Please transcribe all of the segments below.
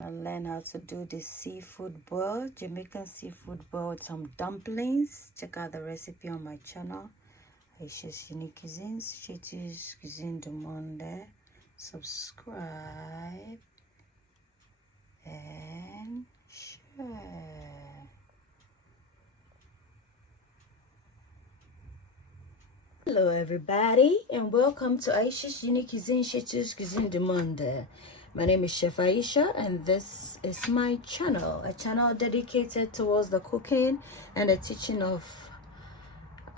And learn how to do the seafood boil, Jamaican seafood boil with some dumplings. Check out the recipe on my channel, Ayesha's Unique Cuisines, Shetu's Cuisine du Monde. Subscribe and share. Hello everybody and welcome to Ayesha's Unique Cuisine, Shetu's Cuisine du Monde. My name is Chef Ayesha and this is my channel, a channel dedicated towards the cooking and the teaching of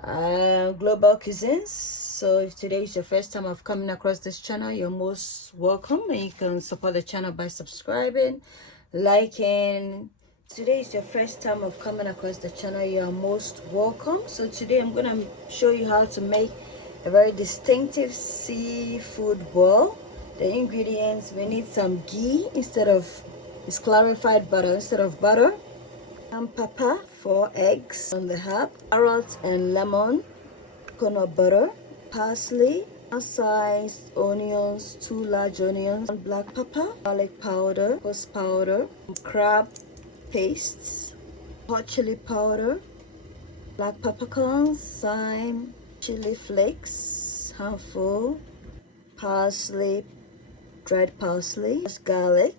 global cuisines. So if today is your first time of coming across this channel, you're most welcome, and you can support the channel by subscribing, liking. Today is your first time of coming across the channel, you're most welcome. So today I'm gonna show you how to make a very distinctive seafood boil. The ingredients: we need some ghee instead of, it's clarified butter instead of butter, and pepper, 4 eggs on the herb, carrots and lemon, coconut butter, parsley, sized onions, 2 large onions, black pepper, garlic powder, ghost powder, crab pastes, hot chili powder, black peppercorns, thyme, chili flakes, handful, parsley, dried parsley, garlic,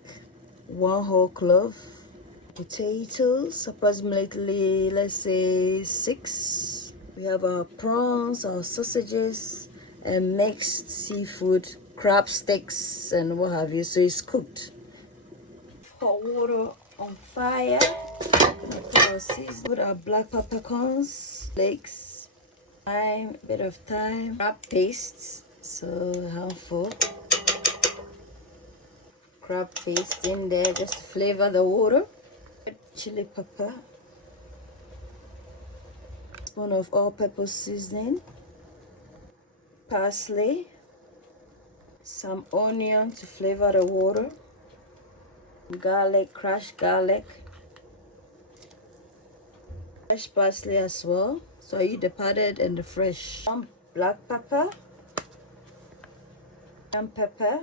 1 whole clove, potatoes, approximately, let's say 6. We have our prawns, our sausages, and mixed seafood, crab sticks, and what have you. So it's cooked. Hot water on fire. Put our seasoning, put our black peppercorns, flakes, thyme, a bit of thyme, crab paste, so handful. Crab paste in there just to flavor the water. Chili pepper, spoon of all-purpose seasoning, parsley, some onion to flavor the water, garlic, crushed garlic, fresh parsley as well. So I use the powdered and the fresh. Some black pepper, and pepper,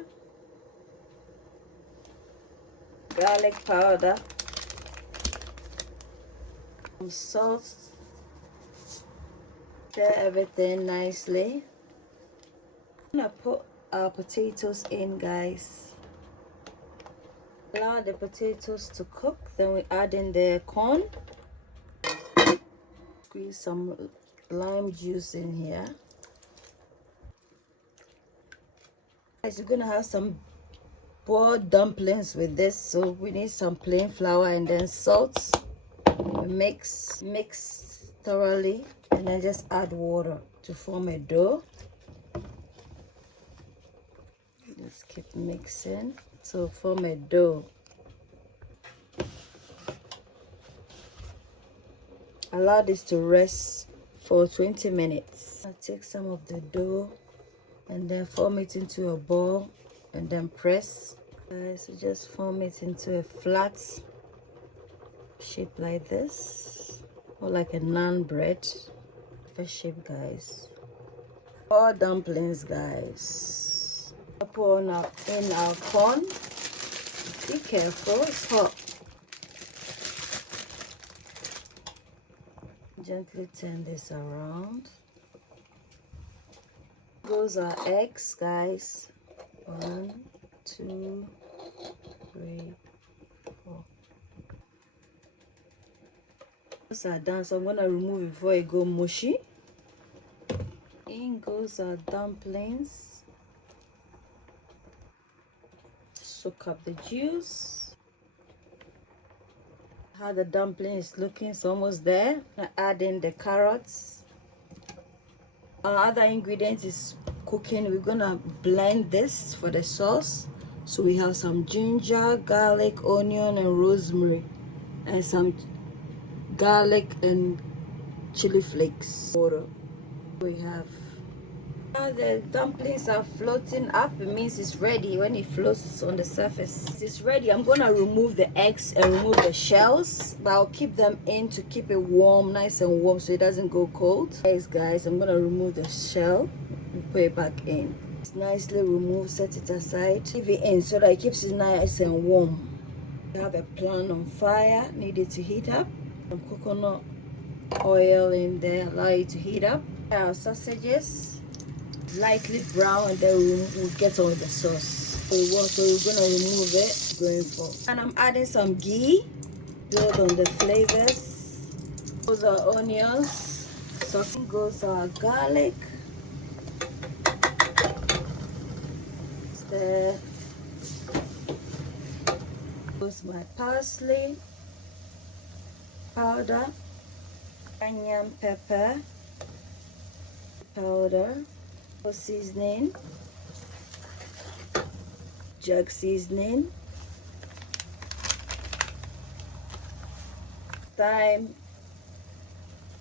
garlic powder, some salt. Stir everything nicely. I'm gonna put our potatoes in, guys. Allow the potatoes to cook, then we add in the corn. Squeeze some lime juice in here. Guys, we're gonna have some boiled dumplings with this, so we need some plain flour and then salt. Mix thoroughly, and then just add water to form a dough. Just keep mixing to form a dough. Allow this to rest for 20 minutes. I'll take some of the dough and then form it into a ball and then press. So just form it into a flat shape like this, or like a naan bread. First shape, guys. All dumplings, guys. Pour in our corn. Be careful, it's hot. Gently turn this around. Those are eggs, guys. 1, 2, 3, 4. Those are done, so I'm gonna remove it before it go mushy. In goes our dumplings. Soak up the juice. How the dumpling is looking, it's almost there. I'm gonna add in the carrots. Our other ingredient is cooking. We're gonna blend this for the sauce. So we have some ginger, garlic, onion, and rosemary, and some garlic and chili flakes. Water. We have. Now the dumplings are floating up. It means it's ready. When it floats on the surface, it's ready. I'm gonna remove the eggs and remove the shells, but I'll keep them in to keep it warm, nice and warm, so it doesn't go cold. Guys, I'm gonna remove the shell and put it back in. It's nicely removed. Set it aside. Leave it in so that it keeps it nice and warm. I have a pan on fire, needed to heat up. Some coconut oil in there, allow it to heat up. Our sausages, lightly brown, and then we'll get on with the sauce. So we're gonna remove it, going for. And I'm adding some ghee, build on the flavors. Those are onions. So goes our garlic. There goes my parsley powder, cayenne pepper powder, for seasoning, jug seasoning, thyme,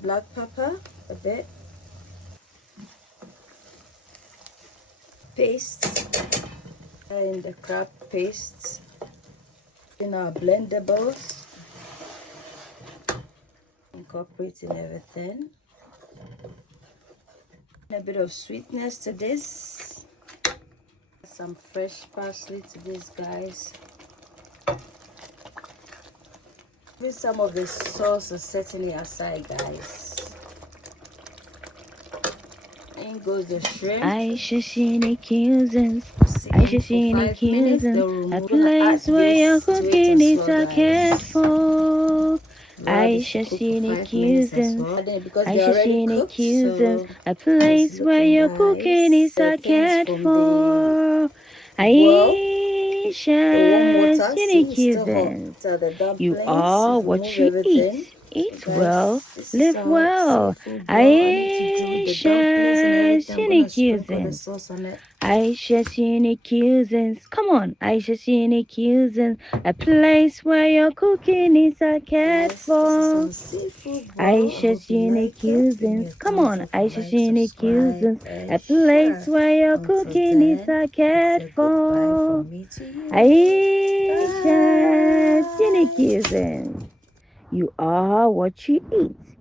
black pepper a bit, paste, and the crab paste in our blender bowls, incorporating everything. A bit of sweetness to this, some fresh parsley to this, guys. With some of the sauce is certainly aside, guys. In goes the shrimp. Ayesha seen accusers. Ayesha seen accusers. A place where your cooking is accounted for. Ayesha seen accusers. Ayesha seen accusers. A place where your cooking is accounted for. Ayesha seen accusers. You are what you eat. Eat well, live well. Ayesha seen accusers. Ayesha seen accusers. Come on, Ayesha seen accusers. A place where your cooking is cared for. Ayesha seen accusers. Come on, Ayesha seen accusers. A place where your cooking is cared for. Ayesha seen accusers. You are what you eat.